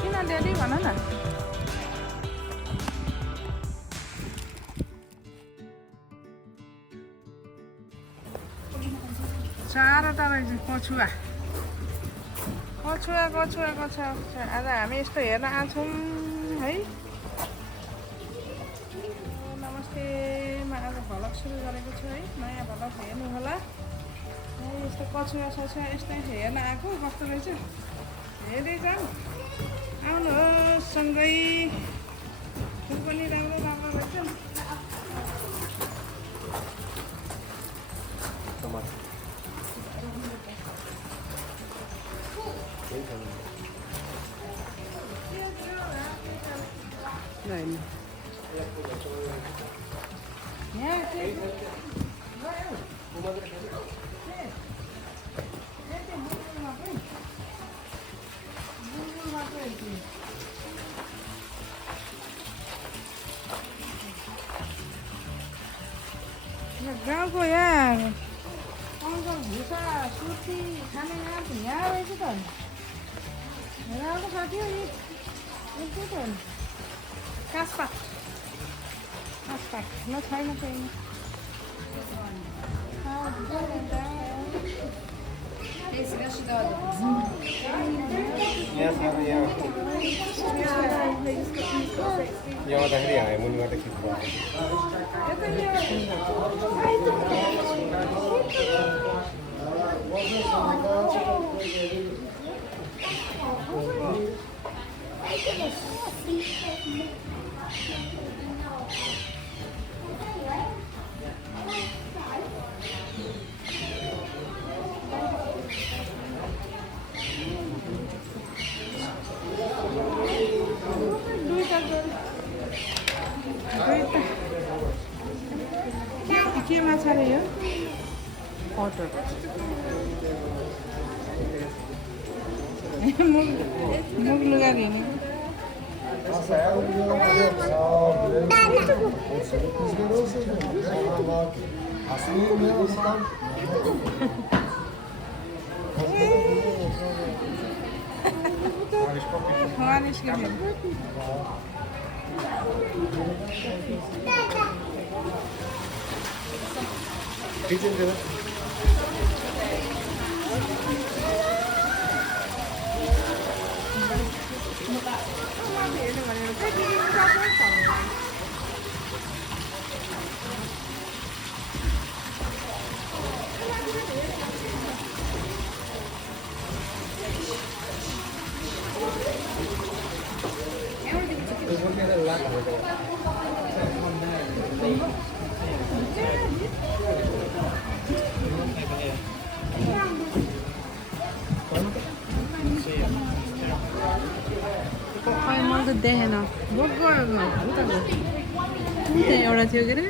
किन ड्याडी भन न चारवटा रहेछ कछुवा कछुवा कछुवा कछुवा आज हामी यस्तो हेर्न आउँछौँ है नमस्ते म आज भ्लग सुरु गरेको छु है नयाँ भ्लग हेर्नु होला यस्तो कछुवा सछुवा यस्तै हेर्न आएको कस्तो रहेछ हेर्दै जाउँ आउनुहोस् सँगै फुल पनि राम्रो राम्रो रहेछ गाउँको यहाँ अङ्कल भुसा सुर्ती खाने यहाँ रहेछ त गाउँको साथी हो के त कासपात न छैन छैन यहाँ आउँदाखेरि हाई मुनिबाट खिच्नु के माछा रे यो कटर मुग लुगा दिने खानिस के किचन देना मैले त देखेन एउटा थियो के अरे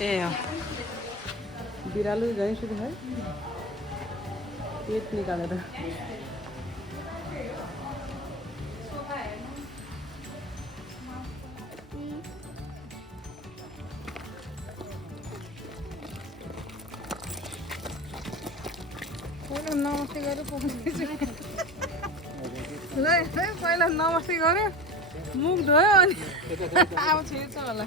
ए बिरालो झैँ सुरु है पेट निकालेर नमस्ते गरेर पुग्दैछु पहिला नमस्ते गऱ्यो मुख धोयो अनि अब छिर्छ होला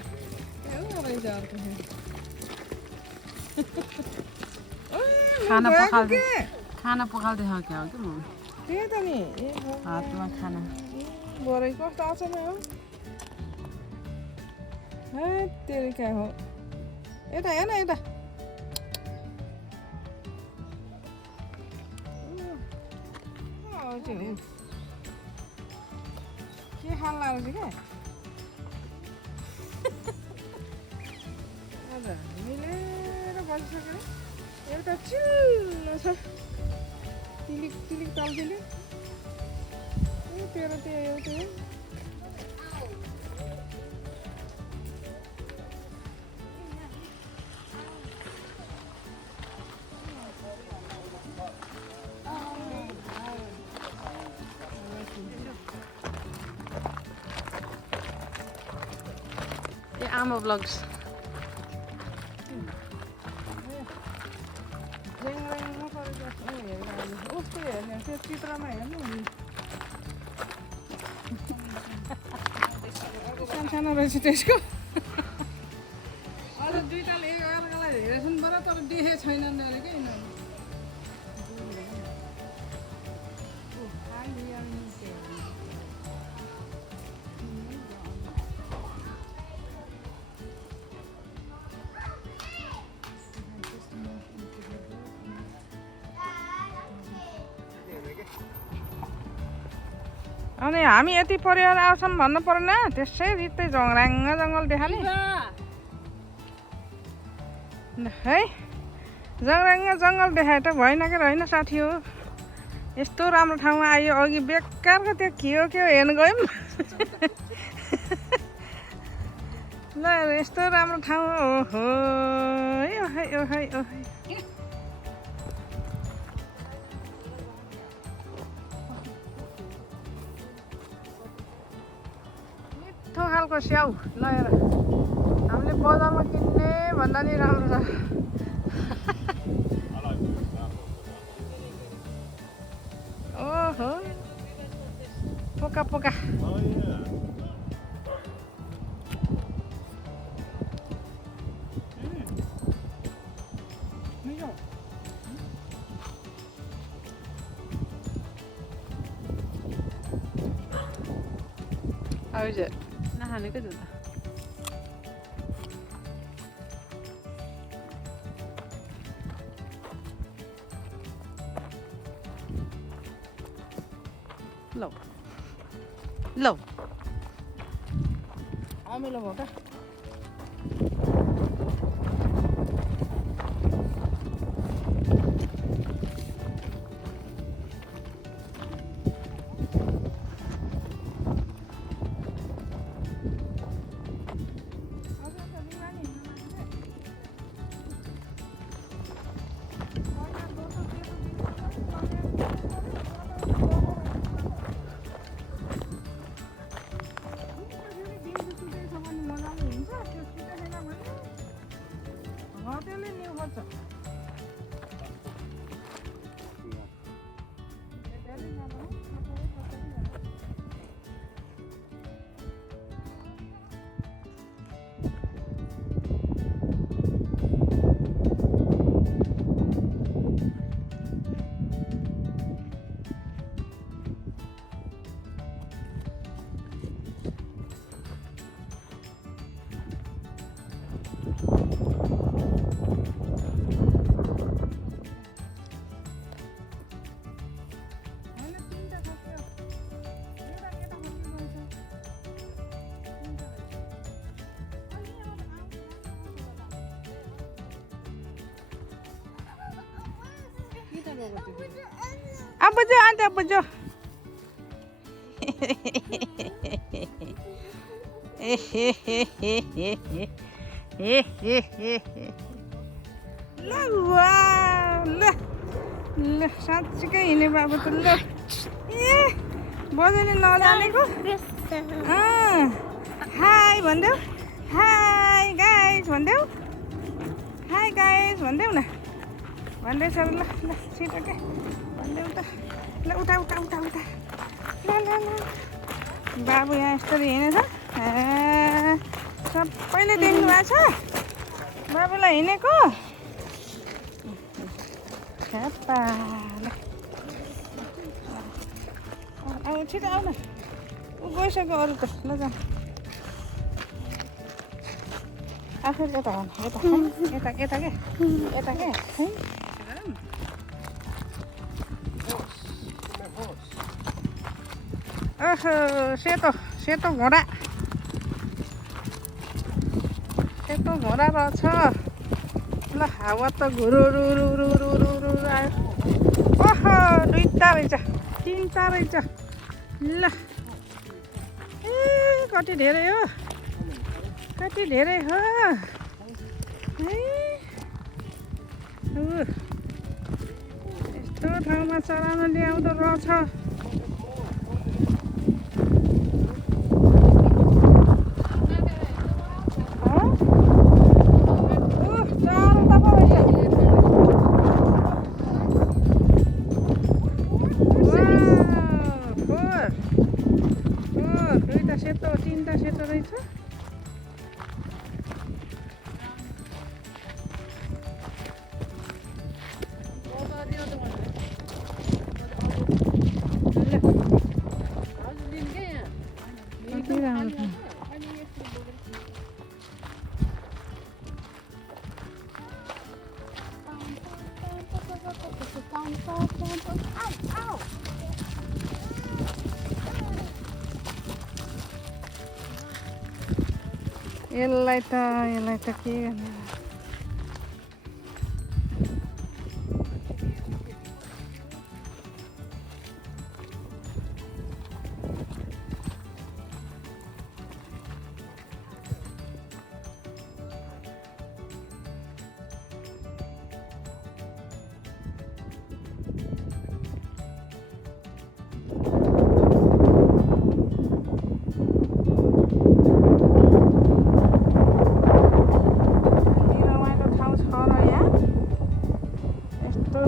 खाना पकाउँदै हो क्या हो कि म त्यही त नि हातमा खाना भरे कस्तो आउँछ नि हो तेरो क्या हो यता हेर न यता आउँछ के खाल्ला आउँछ क्या हजुर मिलेर बसिसक्यो एउटा चिल्लो छ तिलिक तिलिक तल्किने तेरो त्यो एउटा AamaVlogs. त्यो चित्रमा हेर्नु सानो रहेछ त्यसको अझ दुईटाले एकअर्कालाई हेरेछन् बरु तर देखेको छैनन् अरे क्या यिनीहरू अनि हामी यति परिवार आउँछौँ भन्नु परेन त्यसै रित्तै झङ्राङ्ग जङ्गल देखाने है झङ्राङ्ग जङ्गल देखाए त भएन कि रहेन साथी हो यस्तो राम्रो ठाउँमा आयो अघि बेकारको त्यो के हो हेर्नु गयौँ ल यस्तो राम्रो ठाउँ ओहो ओहै ओहै ओहै मिठो खालको स्याउ लगेर हामीले बजारमा किन्ने भन्दा नि राम्रो छ ओहो पोका पोका How is it? Nahanap ka doon. Low. Low. अमिलो भयो क्या Apa je? Ada apa je? Lah, wow, lah, lah, साँच्चीकै हिँड्ने बाबु त ल बजाउने नजानेको हाई भन्देऊ हाई गाइज भन्देऊ हाई गाइज भन्देऊ न भन्दैछ ल ल छिटो के भन्देऊ त ल उता उता उता उता ल ल ल बाबु यहाँ यस्तरी हिँडेछ सबैले देख्नु भएको छ बाबुलाई हिँडेको अब छिटो आउन ऊ गइसक्यो अरू त ल जाउँ आफै यता आउनु यता यता के यता के ओहो सेतो सेतो घोडा रहेछ ल हावा त घुरुरुरुरुरुरु आयो ओहो दुईटा रहेछ तिनटा रहेछ ल ए कति धेरै हो है यस्तो ठाउँमा चराउन ल्याउँदो रहेछ दुईटा सेतो तिनटा सेतो रहेछ यसलाई त के गर्ने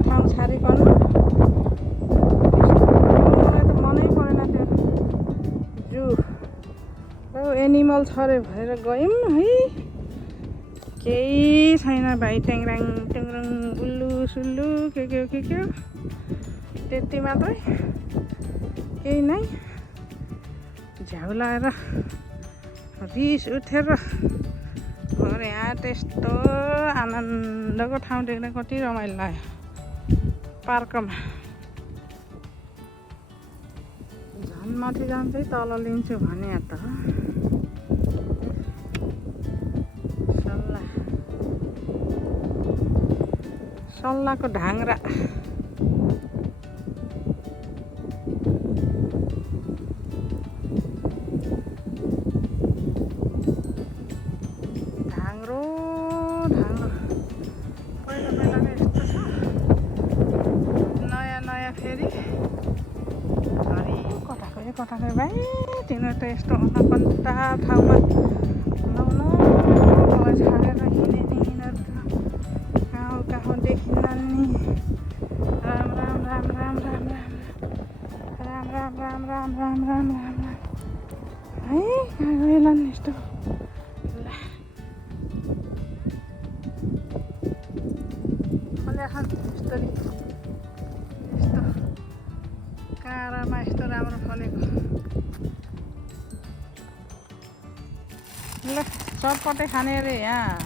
ठाउँ छाडिकन मलाई त मनै परेन त्यो जू एनिमल छ अरे भनेर गयौँ है केही छैन भाइ ट्याङराङ ट्याङराङ उल्लु सुल्लु के त्यति मात्रै केही नै झ्याउ लाएर रिस उठेर घर यहाँ त्यस्तो आनन्दको ठाउँ देख्दा कति रमाइलो लाग्यो पार्कमा झन् माथि जान्छ तल लिन्छु भने त सल्लाहको ढाङ्ग्रा कटाकै भाइ तिनीहरू त यस्तो अनकन्ता ठाउँमा लाउनु छाडेर हिँडे नि यिनीहरू त कहाँ देखिनन् नि राम है कहाँ गएलान् यस्तो यस्तो काँडामा यस्तो राम्रो फलेको ल चटपटे खाने अरे यहाँ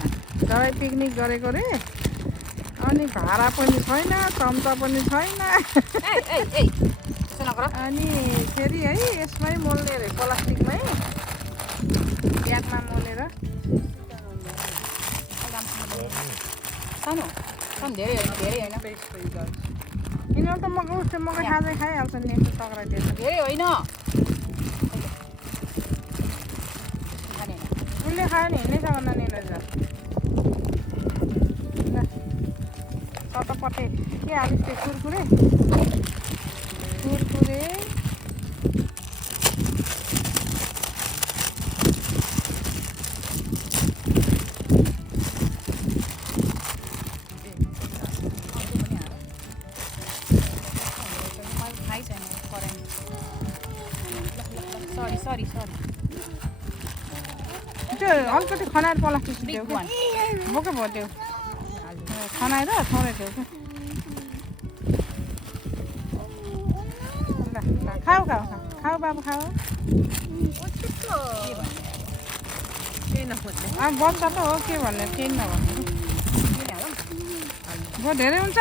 झरै पिकनिक गरेको रे अनि भाडा पनि छैन चम्चा पनि छैन अनि फेरि है यसमै मोल्ने अरे प्लास्टिकमै ब्यागमा मोलेर यिनीहरू त मकै खाँदै खाइहाल्छ नि यस्तो टक्राइदिएर धेरै होइन उसले खायो नि हिँड्नै छ भन्दा यिनीहरू चटपटे के हालिस् त्यो कुरकुरे सरी त्यो अलिकति खनाएर प्लास्टिक दियो कि बोकै भयो त्यो खनाएर थोरै थियो कि ल खाऊ बाबु खाऊ अब बच्चा त हो के भन्ने केही नभन्नु भयो धेरै हुन्छ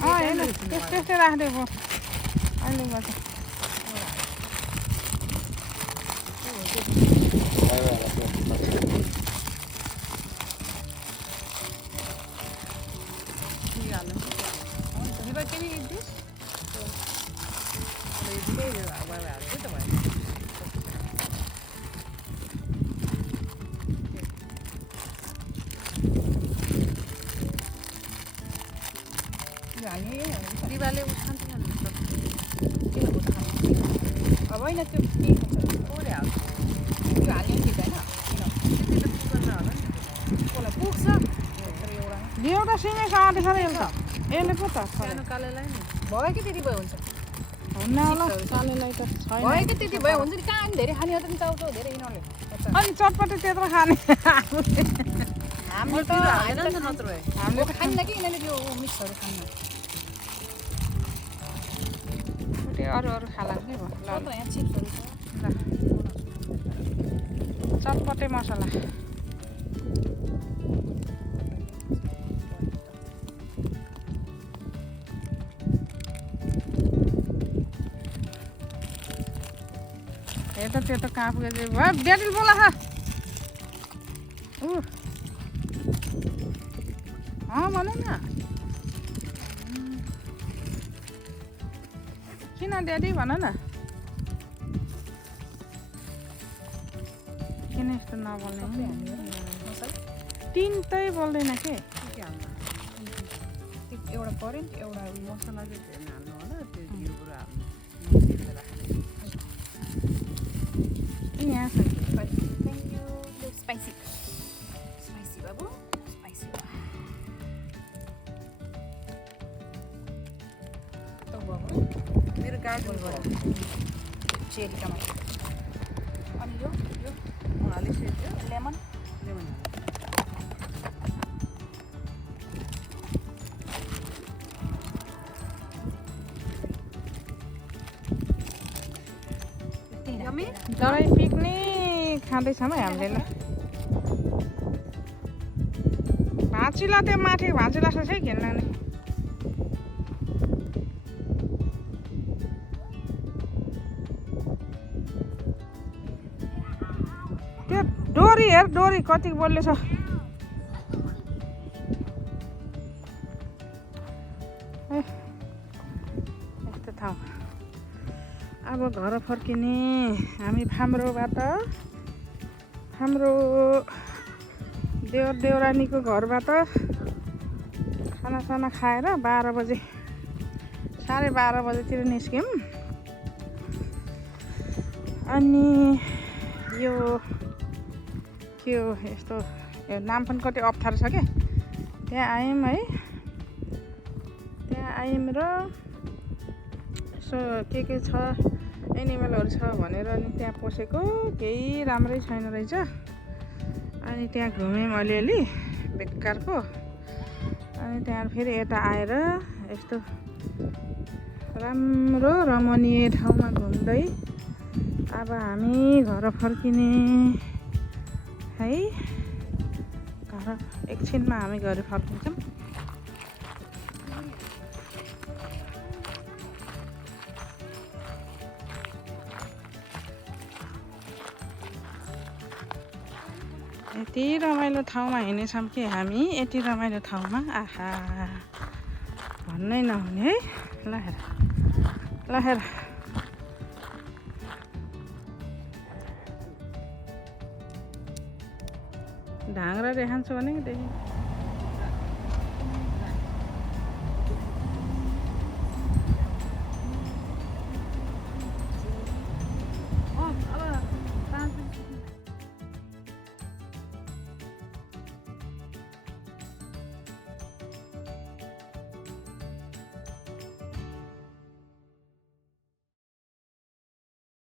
होइन त्यस्तै राखिदियो भयो अहिले गर्छ दिवाले उठान्छ अब होइन त्यो के भन्छ थोरै हाल्छ त्यो हाल्यो नि होइन पुग्छ एउटा सिँगै साँधेछ र यसले पो त सानो कालेलाई नि भयो कि त्यति भयो हुन्छ हुन्न होला कालेलाई त छैन भयो कि त्यति भयो हुन्छ नि कहाँ नि धेरै खाने हो त नि चाउचाउ धेरै यिनीहरूले अनि चटपटे त्यत्रो खाने हामीले त हामीले त खान्न कि यिनीहरूले त्यो मिक्सहरू खान्न त्यो अरू खाला के भयो ल यहाँ चिप्सहरू छ ल चटपटे मसला हेर्दा त्यो त कहाँ पुगेछ ब्याटल बोला भन न किन ड्याडी भन न किन यस्तो नबोल्ने तिनटै बोल्दैन के एउटा पऱ्यो नि एउटा मसला चाहिँ हाल्नु होला त्यो जिरोहरू हाल्नु यहाँ छ थ्याङ्क यू स्पाइसी स्पाइसी बाबु स्पाइसी मेरो गार्डन चेरी टमाटर अनि यो हालिस लेमन लेमन दबाई पिकनिक खाँदैछौँ है हामीले ल भाँचिला त्यो माथि भाँचिला छ खेल्न नि त्यो डोरी हेर डोरी कति बोल्ले छ यस्तो ठाउँ अब घर फर्किने हामी फाम्रोबाट हाम्रो देवर देवरानीको घरबाट खानासाना खाएर 12 बजे 12:30 बजेतिर निस्क्यौँ अनि यो के हो यस्तो नाम पनि कति अप्ठ्यारो छ क्या त्यहाँ आयौँ है त्यहाँ आयौँ र यसो के छ एनिमलहरू छ भनेर अनि त्यहाँ पसेको केही राम्रै छैन रहेछ अनि त्यहाँ घुम्यौँ अलिअलि बेकारको अनि त्यहाँ फेरि यता आएर यस्तो राम्रो रमणीय ठाउँमा घुम्दै अब हामी घर फर्किने है घर एकछिनमा हामी घर फर्किन्छौँ यति रमाइलो ठाउँमा हिँडेछौँ कि हामी यति रमाइलो ठाउँमा आहा भन्नै नहुने है ल हेर ढाङ्ग्रा देखाउँछु भने देखि